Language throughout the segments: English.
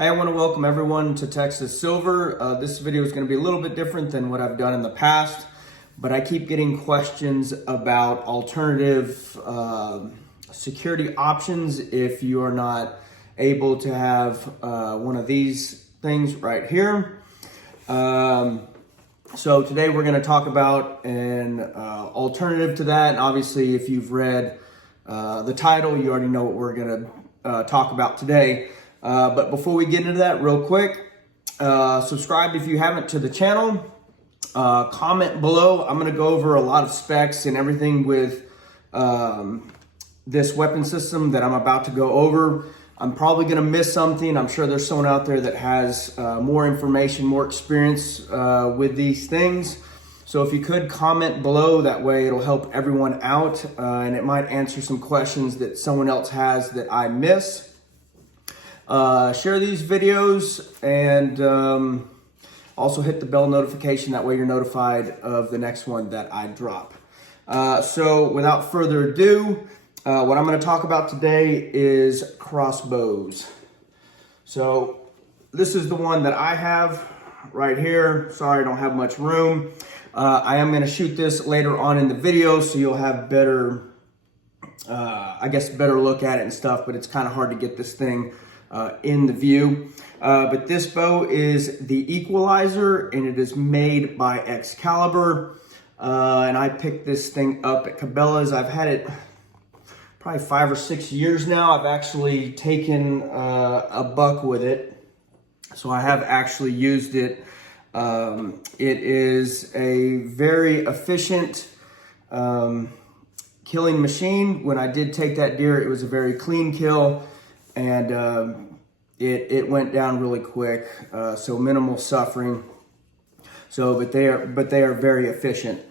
Hey, I want to welcome everyone to Texas Silver. This video is going to be a little bit different than what I've done in the past, but I keep getting questions about alternative security options if you are not able to have one of these things right here. So today we're going to talk about an alternative to that. And obviously, if you've read the title, you already know what we're going to talk about today. But before we get into that, real quick, subscribe if you haven't to the channel. Comment below. I'm going to go over a lot of specs and everything with this weapon system that I'm about to go over. I'm probably going to miss something. I'm sure there's someone out there that has more information, more experience with these things. So if you could comment below, that way it'll help everyone out and it might answer some questions that someone else has that I miss. Share these videos and also hit the bell notification. That way you're notified of the next one that I drop. So without further ado, what I'm going to talk about today is crossbows. So this is the one that I have right here. Sorry, I don't have much room. I am going to shoot this later on in the video, so you'll have better, better look at it and stuff, but it's kind of hard to get this thing in the view. But this bow is the Equalizer, and it is made by Excalibur. And I picked this thing up at Cabela's. I've had it probably 5 or 6 years now. I've actually taken a buck with it, so I have actually used it. It is a very efficient killing machine. When I did take that deer, it was a very clean kill, and it went down really quick, so minimal suffering. So, but they are very efficient.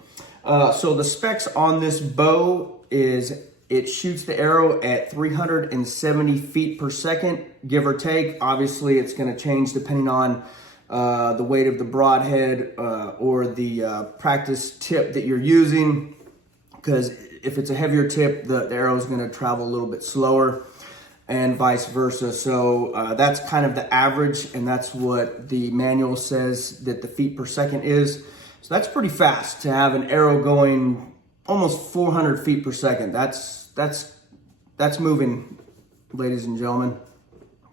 So the specs on this bow is it shoots the arrow at 370 feet per second, give or take. Obviously, it's going to change depending on the weight of the broadhead or the practice tip that you're using, because if it's a heavier tip, the arrow is going to travel a little bit slower, and vice versa. So that's kind of the average, and that's what the manual says that the feet per second is. So that's pretty fast to have an arrow going almost 400 feet per second. That's moving, ladies and gentlemen.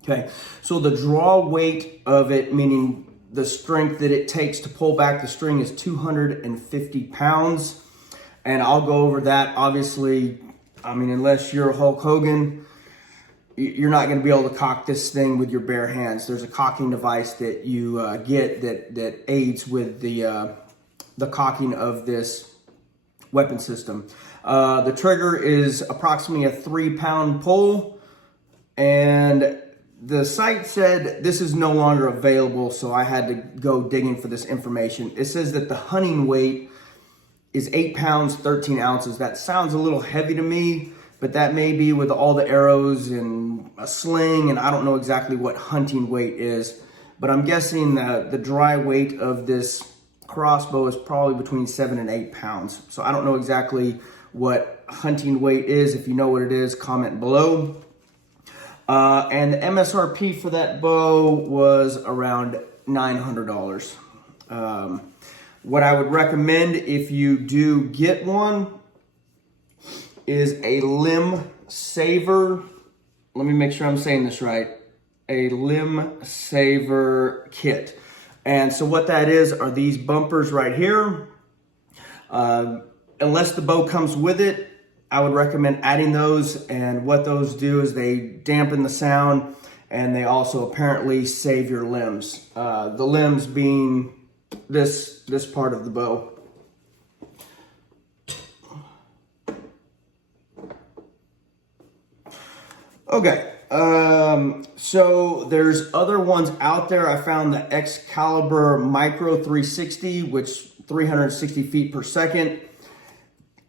Okay, so the draw weight of it, meaning the strength that it takes to pull back the string, is 250 pounds. And I'll go over that. Obviously, I mean, unless you're Hulk Hogan, you're not going to be able to cock this thing with your bare hands. There's a cocking device that you get that aids with the cocking of this weapon system. The trigger is approximately a 3-pound pull, and the site said this is no longer available, so I had to go digging for this information. It says that the hunting weight is 8 pounds, 13 ounces. That sounds a little heavy to me, but that may be with all the arrows and a sling, and I don't know exactly what hunting weight is, but I'm guessing the dry weight of this crossbow is probably between 7 and 8 pounds. So I don't know exactly what hunting weight is. If you know what it is, comment below. And the MSRP for that bow was around $900. What I would recommend if you do get one is a limb saver. Let me make sure I'm saying this right. A limb saver kit. And so what that is are these bumpers right here. Unless the bow comes with it, I would recommend adding those. And what those do is they dampen the sound, and they also apparently save your limbs. The limbs being this part of the bow. Okay, so there's other ones out there. I found the Excalibur Micro 360, which 360 feet per second.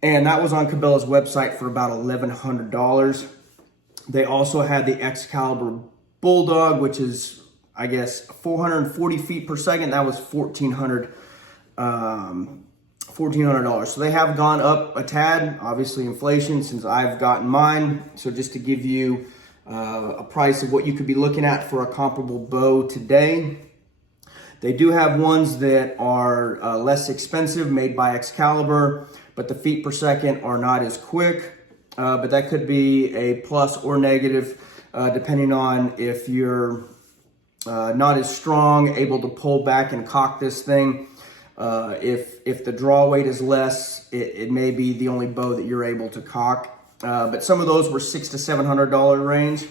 And that was on Cabela's website for about $1,100. They also had the Excalibur Bulldog, which is, I guess, 440 feet per second. That was $1,400. So they have gone up a tad, obviously inflation, since I've gotten mine. So just to give you a price of what you could be looking at for a comparable bow today. They do have ones that are less expensive, made by Excalibur, but the feet per second are not as quick. But that could be a plus or negative, depending on if you're not as strong, able to pull back and cock this thing. If the draw weight is less, it may be the only bow that you're able to cock. But some of those were $600 to $700 range.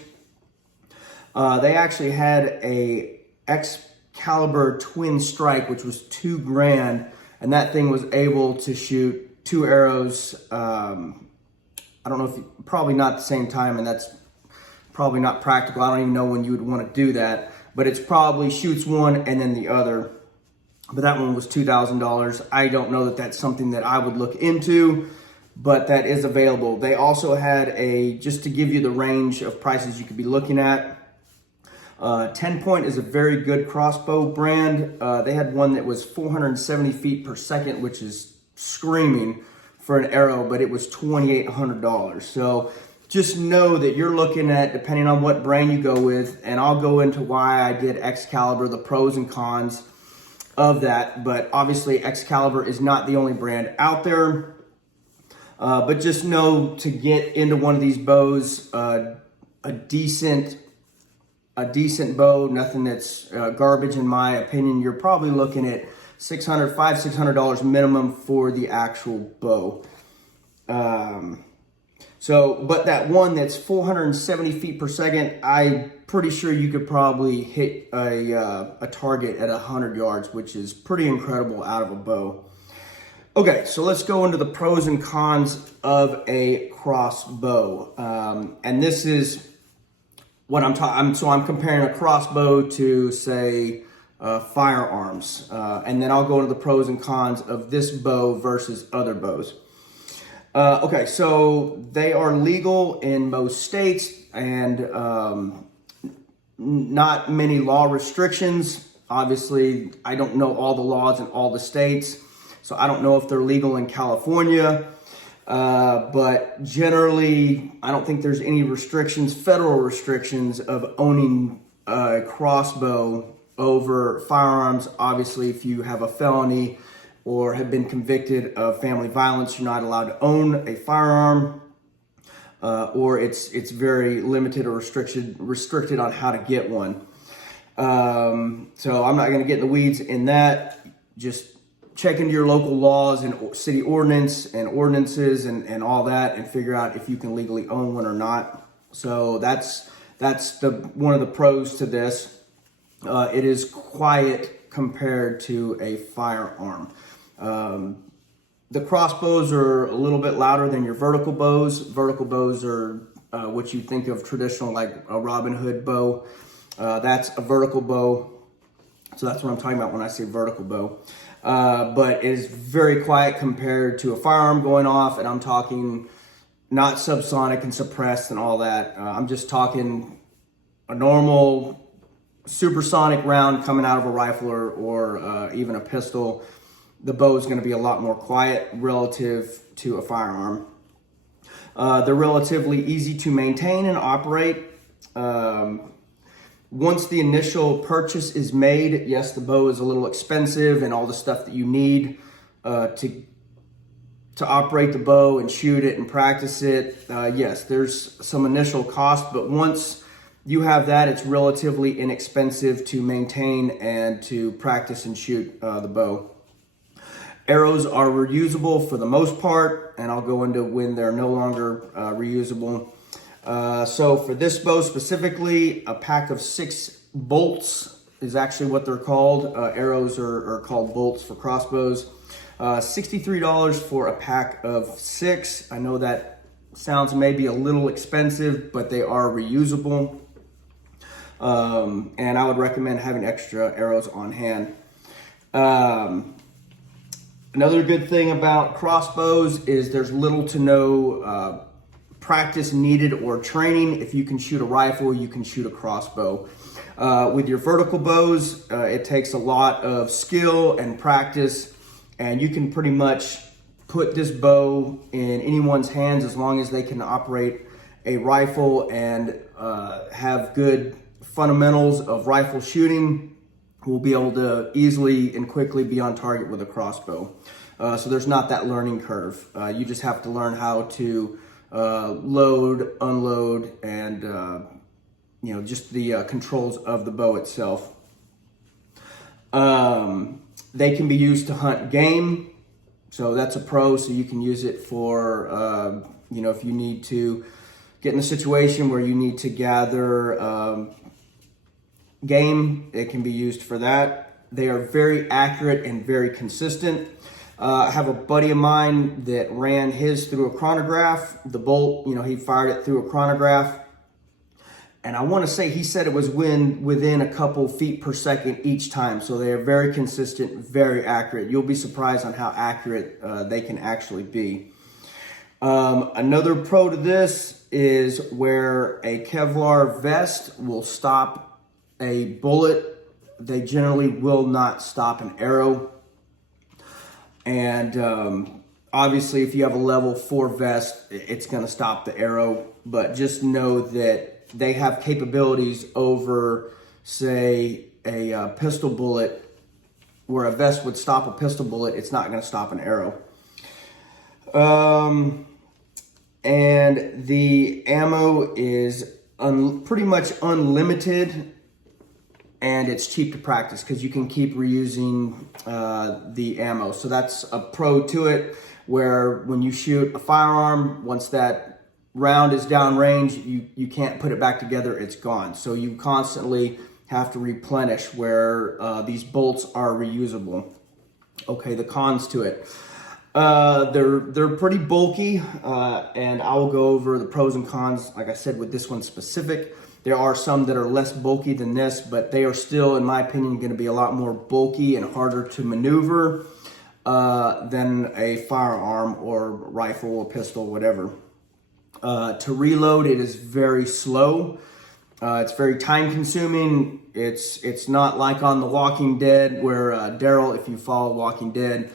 They actually had a Excalibur Twin Strike, which was $2,000, and that thing was able to shoot 2 arrows. I don't know if probably not at the same time, and that's probably not practical. I don't even know when you would want to do that, but it's probably shoots one and then the other. But that one was $2,000. I don't know that that's something that I would look into, but that is available. They also had just to give you the range of prices you could be looking at. 10 Point is a very good crossbow brand. They had one that was 470 feet per second, which is screaming for an arrow, but it was $2,800. So just know that you're looking at, depending on what brand you go with, and I'll go into why I did Excalibur, the pros and cons of that. But obviously Excalibur is not the only brand out there. But just know to get into one of these bows, a decent bow, nothing that's garbage in my opinion, you're probably looking at $600 minimum for the actual bow. But that one that's 470 feet per second, I'm pretty sure you could probably hit a target at 100 yards, which is pretty incredible out of a bow. Okay, so let's go into the pros and cons of a crossbow. And this is what I'm talking. So I'm comparing a crossbow to, say, firearms, and then I'll go into the pros and cons of this bow versus other bows. Okay, so they are legal in most states, and not many law restrictions. Obviously, I don't know all the laws in all the states, so I don't know if they're legal in California. But generally, I don't think there's any restrictions, federal restrictions, of owning a crossbow over firearms. Obviously, if you have a felony or have been convicted of family violence, you're not allowed to own a firearm, or it's very limited or restricted on how to get one. So I'm not going to get in the weeds in that. Just check into your local laws and city ordinance and ordinances and all that, and figure out if you can legally own one or not. So that's one of the pros to this. It is quiet compared to a firearm. The crossbows are a little bit louder than your vertical bows. Vertical bows are what you think of traditional, like a Robin Hood bow. That's a vertical bow. So that's what I'm talking about when I say vertical bow. But it is very quiet compared to a firearm going off, and I'm talking not subsonic and suppressed and all that. I'm just talking a normal supersonic round coming out of a rifle or even a pistol. The bow is going to be a lot more quiet relative to a firearm. They're relatively easy to maintain and operate. Once the initial purchase is made, yes, the bow is a little expensive and all the stuff that you need to operate the bow and shoot it and practice it. Yes, there's some initial cost, but once you have that, it's relatively inexpensive to maintain and to practice and shoot the bow. Arrows are reusable for the most part, and I'll go into when they're no longer reusable. So for this bow specifically, a pack of 6 bolts is actually what they're called. Arrows are called bolts for crossbows. $63 for a pack of 6. I know that sounds maybe a little expensive, but they are reusable. And I would recommend having extra arrows on hand. Another good thing about crossbows is there's little to no practice needed or training. If you can shoot a rifle, you can shoot a crossbow. With your vertical bows, it takes a lot of skill and practice, and you can pretty much put this bow in anyone's hands as long as they can operate a rifle and have good fundamentals of rifle shooting will be able to easily and quickly be on target with a crossbow. So there's not that learning curve. You just have to learn how to load, unload, and just the controls of the bow itself. They can be used to hunt game, so that's a pro. So you can use it for if you need to get in a situation where you need to gather game, it can be used for that. They are very accurate and very consistent. I have a buddy of mine that ran his through a chronograph. The bolt, he fired it through a chronograph. And I want to say he said it was within a couple feet per second each time. So they are very consistent, very accurate. You'll be surprised on how accurate they can actually be. Another pro to this is where a Kevlar vest will stop a bullet. They generally will not stop an arrow. And obviously, if you have a level 4 vest, it's going to stop the arrow. But just know that they have capabilities over, say, a pistol bullet, where a vest would stop a pistol bullet. It's not going to stop an arrow. And the ammo is pretty much unlimited, and it's cheap to practice because you can keep reusing the ammo. So that's a pro to it, where when you shoot a firearm, once that round is downrange, you can't put it back together, it's gone. So you constantly have to replenish, where these bolts are reusable. Okay, the cons to it. They're pretty bulky, and I will go over the pros and cons, like I said, with this one specific. There are some that are less bulky than this, but they are still, in my opinion, going to be a lot more bulky and harder to maneuver than a firearm or rifle or pistol, whatever. To reload, it is very slow. It's very time consuming. It's not like on The Walking Dead, where Daryl, if you follow Walking Dead,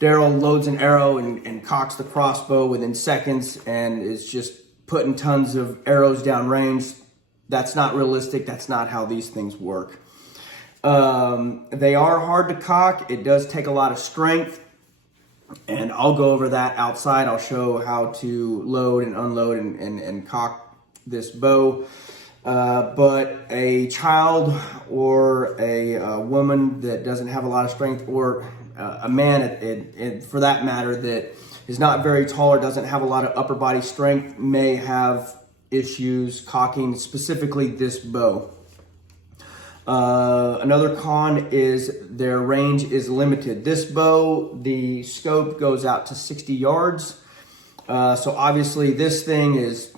Daryl loads an arrow and cocks the crossbow within seconds and is just putting tons of arrows down range. That's not realistic. That's not how these things work. They are hard to cock. It does take a lot of strength. And I'll go over that outside. I'll show how to load and unload and cock this bow. But a child or a woman that doesn't have a lot of strength, or a man, for that matter, that is not very tall or doesn't have a lot of upper body strength, may have issues cocking specifically this bow. Another con is their range is limited. This bow, the scope goes out to 60 yards. So obviously this thing is,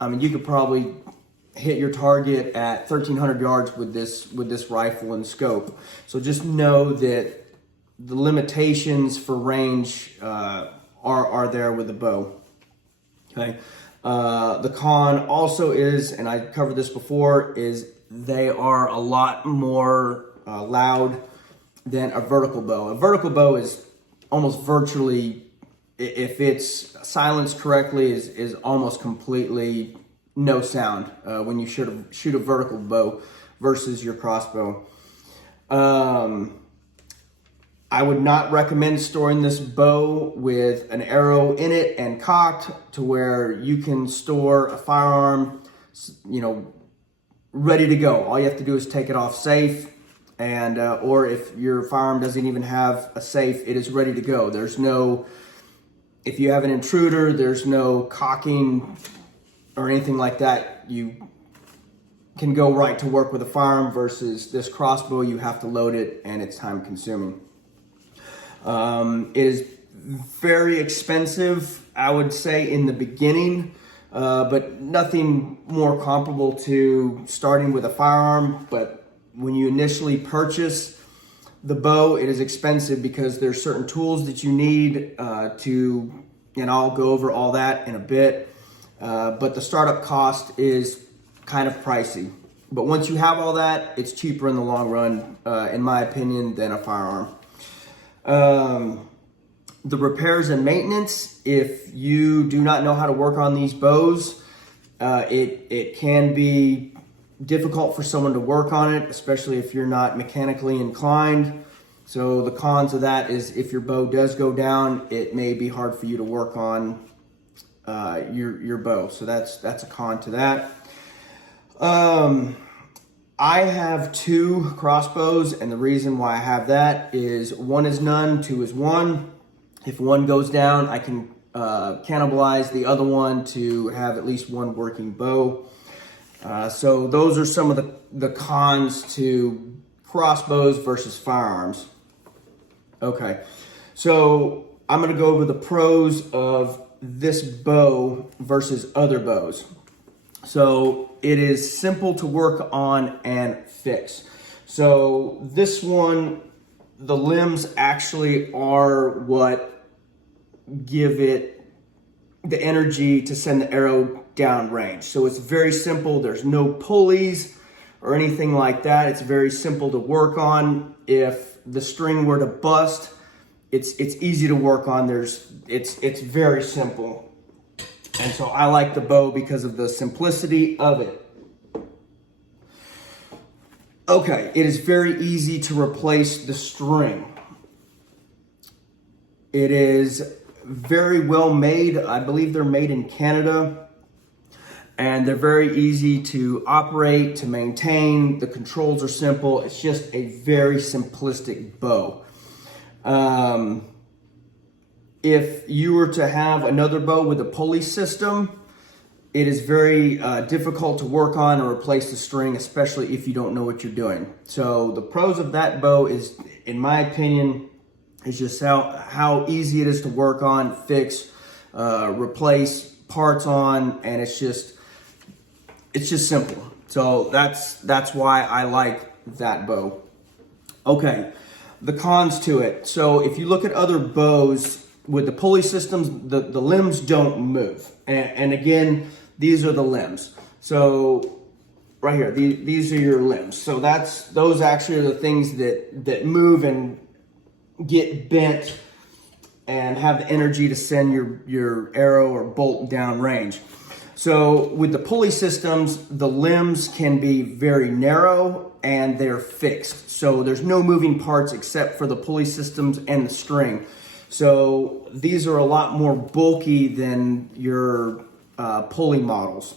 you could probably hit your target at 1,300 yards with this rifle and scope. So just know that the limitations for range are there with the bow. Okay. The con also is, and I covered this before, is they are a lot more loud than a vertical bow. A vertical bow is almost virtually, if it's silenced correctly, is almost completely no sound when you shoot a vertical bow versus your crossbow. I would not recommend storing this bow with an arrow in it and cocked, to where you can store a firearm, ready to go. All you have to do is take it off safe, and or if your firearm doesn't even have a safe, it is ready to go. If you have an intruder, there's no cocking or anything like that. You can go right to work with a firearm, versus this crossbow, you have to load it and it's time consuming. It is very expensive, I would say, in the beginning, but nothing more comparable to starting with a firearm. But when you initially purchase the bow, it is expensive because there's certain tools that you need and I'll go over all that in a bit. But the startup cost is kind of pricey. But once you have all that, it's cheaper in the long run, in my opinion, than a firearm. The repairs and maintenance, if you do not know how to work on these bows, It can be difficult for someone to work on it, especially if you're not mechanically inclined. So the cons of that is if your bow does go down, it may be hard for you to work on your bow. So that's a con to that. I have 2 crossbows, and the reason why I have that is 1 is none, 2 is 1. If one goes down, I can cannibalize the other one to have at least 1 working bow. So those are some of the cons to crossbows versus firearms. Okay, so I'm gonna go over the pros of this bow versus other bows. So it is simple to work on and fix. So this one, the limbs actually are what give it the energy to send the arrow down range. So it's very simple. There's no pulleys or anything like that. It's very simple to work on. If the string were to bust, it's easy to work on. It's very simple. And so I like the bow because of the simplicity of it. Okay, it is very easy to replace the string. It is very well made. I believe they're made in Canada. And they're very easy to operate, to maintain. The controls are simple. It's just a very simplistic bow. If you were to have another bow with a pulley system, it is very difficult to work on or replace the string, especially if you don't know what you're doing. So the pros of that bow is, in my opinion, is just how easy it is to work on, fix, replace parts on, and it's just simple. So that's why I like that bow. Okay, the cons to it. So if you look at other bows with the pulley systems, the limbs don't move. And again, these are the limbs. So right here, these are your limbs. So those actually are the things that move and get bent and have the energy to send your arrow or bolt down range. So with the pulley systems, the limbs can be very narrow and they're fixed. So there's no moving parts except for the pulley systems and the string. So these are a lot more bulky than your pulley models.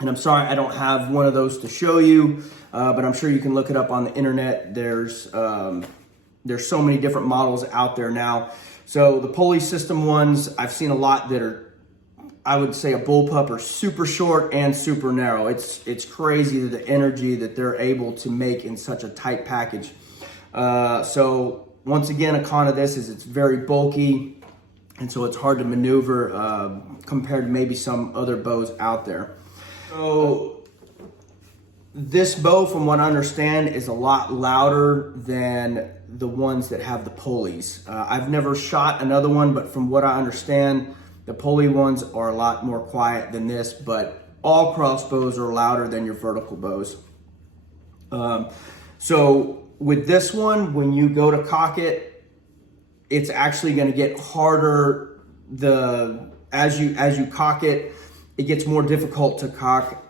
And I'm sorry I don't have one of those to show you, but I'm sure you can look it up on the internet. There's so many different models out there now. So the pulley system ones, I've seen a lot that are, I would say, a bullpup are super short and super narrow. It's crazy the energy that they're able to make in such a tight package. So once again, a con of this is it's very bulky, and so it's hard to maneuver compared to maybe some other bows out there. So this bow, from what I understand, is a lot louder than the ones that have the pulleys. I've never shot another one, but from what I understand, the pulley ones are a lot more quiet than this, but all crossbows are louder than your vertical bows. So with this one, when you go to cock it, it's actually going to get harder. As you cock it, it gets more difficult to cock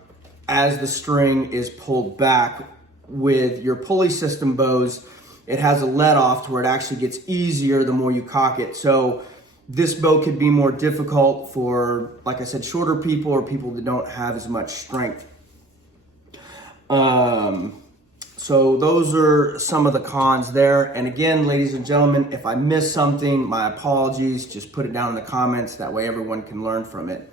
as the string is pulled back. With your pulley system bows, it has a let off to where it actually gets easier the more you cock it. So this bow could be more difficult for, like I said, shorter people or people that don't have as much strength. So those are some of the cons there. And again, ladies and gentlemen, if I missed something, my apologies. Just put it down in the comments. That way everyone can learn from it.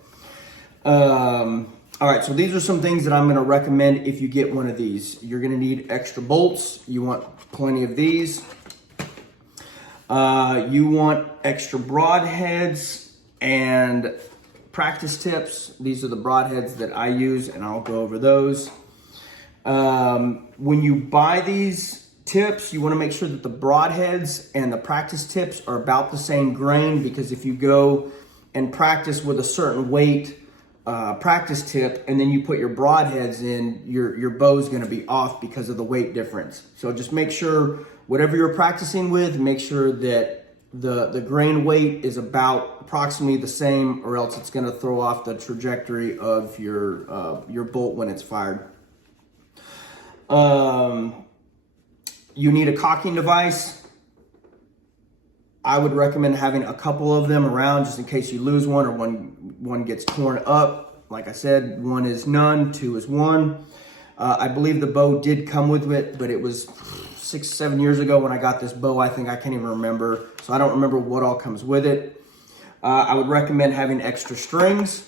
All right, so these are some things that I'm going to recommend if you get one of these. You're going to need extra bolts. You want plenty of these. You want extra broadheads and practice tips. These are the broadheads that I use, and I'll go over those. When you buy these tips, you want to make sure that the broadheads and the practice tips are about the same grain, because if you go and practice with a certain weight practice tip and then you put your broadheads in, your bow is going to be off because of the weight difference. So just make sure whatever you're practicing with, make sure that the grain weight is about approximately the same, or else it's going to throw off the trajectory of your bolt when it's fired. You need a cocking device. I would recommend having a couple of them around just in case you lose one or one gets torn up. Like I said, 1 is none, 2 is 1. I believe the bow did come with it, but it was 6-7 years ago when I got this bow. I think I can't even remember, so I don't remember what all comes with it. I would recommend having extra strings.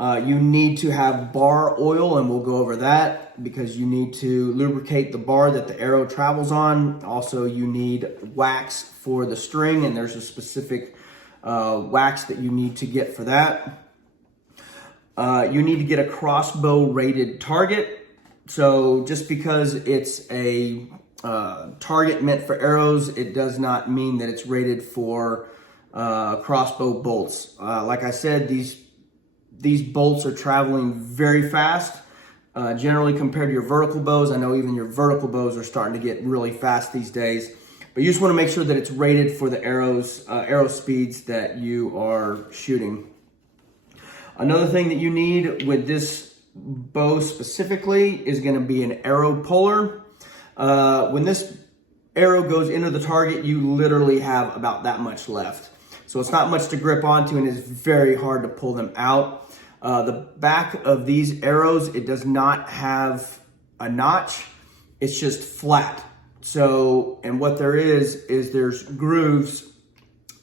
You need to have bar oil, and we'll go over that because you need to lubricate the bar that the arrow travels on. Also, you need wax for the string, and there's a specific wax that you need to get for that. You need to get a crossbow rated target. So just because it's a target meant for arrows, it does not mean that it's rated for crossbow bolts. Like I said, these bolts are traveling very fast, generally compared to your vertical bows. I know even your vertical bows are starting to get really fast these days, but you just want to make sure that it's rated for the arrow speeds that you are shooting. Another thing that you need with this bow specifically is going to be an arrow puller. When this arrow goes into the target, you literally have about that much left. So it's not much to grip onto, and it's very hard to pull them out. The back of these arrows, it does not have a notch. It's just flat. So, and what there is there's grooves,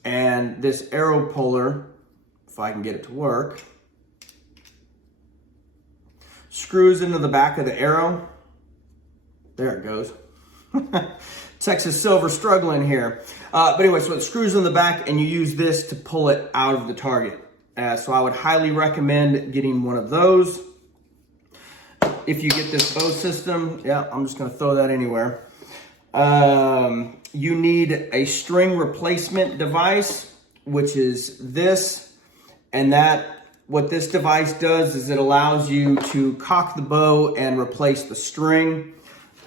and this arrow puller, if I can get it to work, screws into the back of the arrow. There it goes. Texas Silver struggling here. But anyway, so it screws in the back, and you use this to pull it out of the target. So I would highly recommend getting one of those. If you get this bow system, yeah, I'm just going to throw that anywhere. You need a string replacement device, which is this. And what this device does is it allows you to cock the bow and replace the string.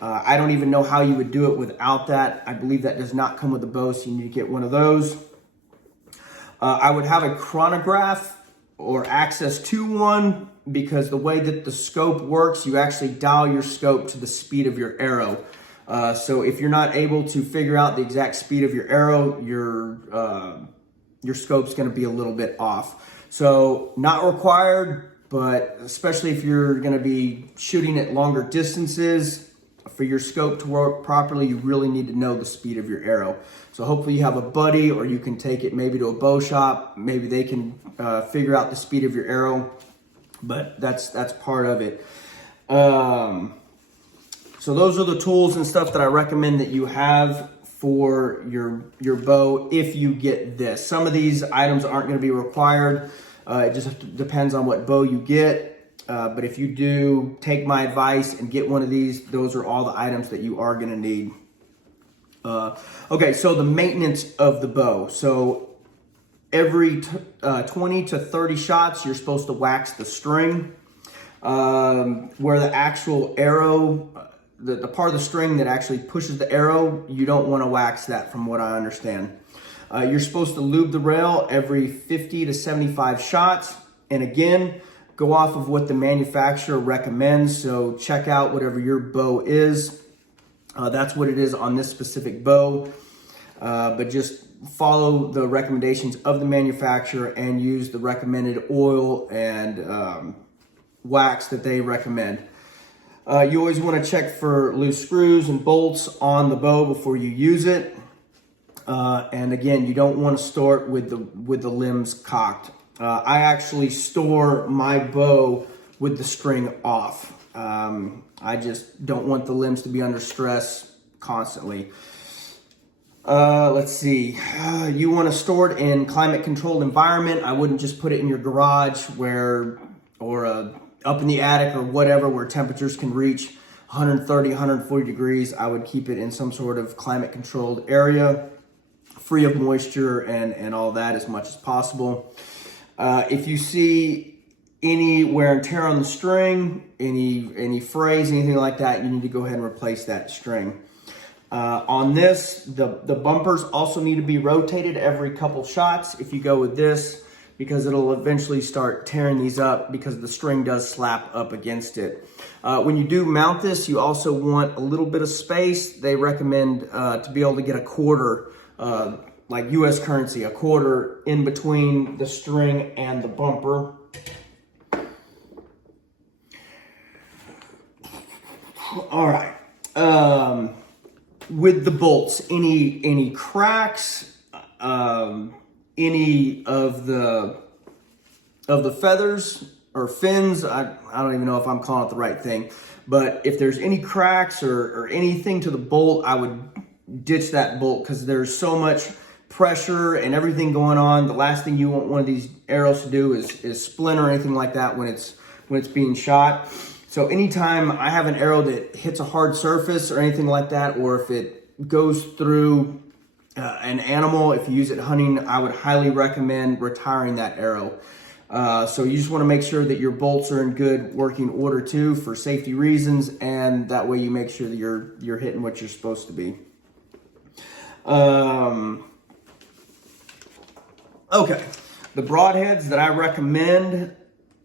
I don't even know how you would do it without that. I believe that does not come with the bow, so you need to get one of those. I would have a chronograph or access to one, because the way that the scope works, you actually dial your scope to the speed of your arrow. So if you're not able to figure out the exact speed of your arrow, your scope's going to be a little bit off. So not required, but especially if you're going to be shooting at longer distances, for your scope to work properly, you really need to know the speed of your arrow. So hopefully you have a buddy, or you can take it maybe to a bow shop. Maybe they can figure out the speed of your arrow, but that's part of it. So those are the tools and stuff that I recommend that you have for your bow if you get this. Some of these items aren't going to be required. It just depends on what bow you get. But if you do take my advice and get one of these, those are all the items that you are going to need. Okay, so the maintenance of the bow. So every 20 to 30 shots, you're supposed to wax the string. Where the actual arrow, the part of the string that actually pushes the arrow, you don't want to wax that, from what I understand. You're supposed to lube the rail every 50 to 75 shots. And again, go off of what the manufacturer recommends. So check out whatever your bow is. That's what it is on this specific bow. But just follow the recommendations of the manufacturer and use the recommended oil and wax that they recommend. You always want to check for loose screws and bolts on the bow before you use it. And again, you don't want to store it with the limbs cocked. I actually store my bow with the string off. I just don't want the limbs to be under stress constantly. Let's see. You want to store it in climate controlled environment. I wouldn't just put it in your garage or up in the attic or whatever, where temperatures can reach 130, 140 degrees. I would keep it in some sort of climate controlled area, free of moisture and all that as much as possible. If you see any wear and tear on the string, any frays, anything like that, you need to go ahead and replace that string. On this, the bumpers also need to be rotated every couple shots if you go with this, because it'll eventually start tearing these up because the string does slap up against it. When you do mount this, you also want a little bit of space. They recommend to be able to get a quarter, like US currency, a quarter in between the string and the bumper. All right. With the bolts, any cracks, any of the feathers or fins, I don't even know if I'm calling it the right thing, but if there's any cracks or anything to the bolt, I would ditch that bolt, because there's so much pressure and everything going on. The last thing you want one of these arrows to do is splinter or anything like that when it's being shot. So anytime I have an arrow that hits a hard surface or anything like that, or if it goes through an animal, if you use it hunting, I would highly recommend retiring that arrow. So you just want to make sure that your bolts are in good working order too, for safety reasons, and that way you make sure that you're hitting what you're supposed to be. Okay, the broadheads that I recommend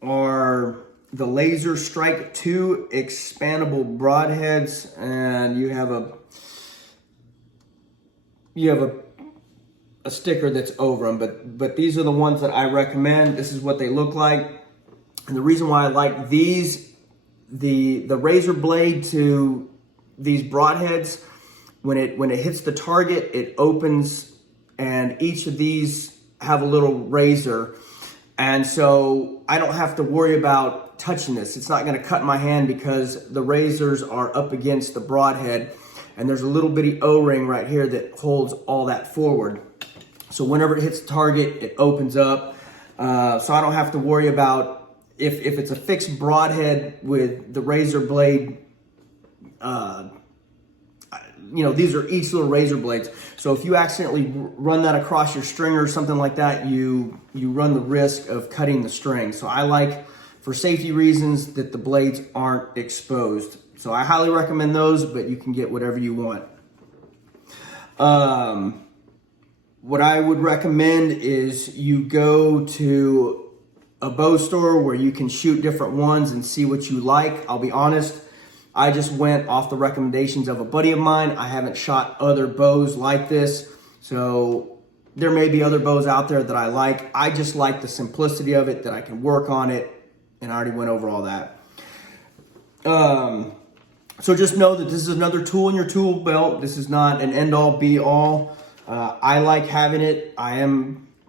are the Laser Strike 2 expandable broadheads, and you have a sticker that's over them, but these are the ones that I recommend. This is what they look like, and the reason why I like these, the razor blade to these broadheads, when it hits the target, it opens, and each of these have a little razor, and so I don't have to worry about touching this. It's not going to cut my hand because the razors are up against the broadhead, and there's a little bitty O-ring right here that holds all that forward. So whenever it hits the target, it opens up. So I don't have to worry about if it's a fixed broadhead with the razor blade. These are each little razor blades. So if you accidentally run that across your string or something like that, you run the risk of cutting the string. So I like, for safety reasons, that the blades aren't exposed. So I highly recommend those, but you can get whatever you want. What I would recommend is you go to a bow store where you can shoot different ones and see what you like. I'll be honest, I just went off the recommendations of a buddy of mine. I haven't shot other bows like this, so there may be other bows out there that I like. I just like the simplicity of it, that I can work on it, and I already went over all that. So just know that this is another tool in your tool belt. This is not an end-all, be-all. I like having it. I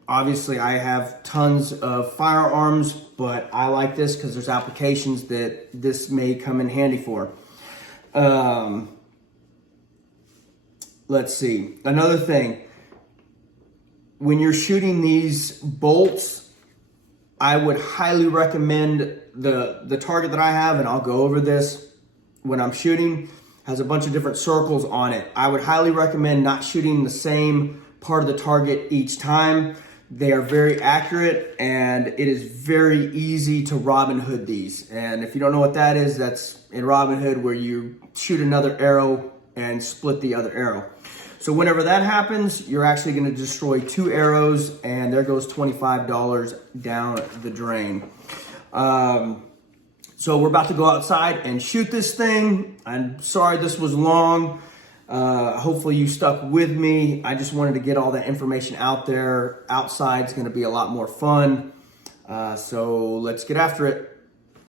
have tons of firearms, but I like this because there's applications that this may come in handy for. Let's see. Another thing, when you're shooting these bolts, I would highly recommend the target that I have, and I'll go over this when I'm shooting, has a bunch of different circles on it. I would highly recommend not shooting the same part of the target each time. They are very accurate, and it is very easy to Robin Hood these. And if you don't know what that is, that's in Robin Hood, where you shoot another arrow and split the other arrow. So whenever that happens, you're actually going to destroy 2 arrows, and there goes $25 down the drain. So we're about to go outside and shoot this thing. I'm sorry this was long. Hopefully you stuck with me. I just wanted to get all that information out there. Outside's going to be a lot more fun. So let's get after it.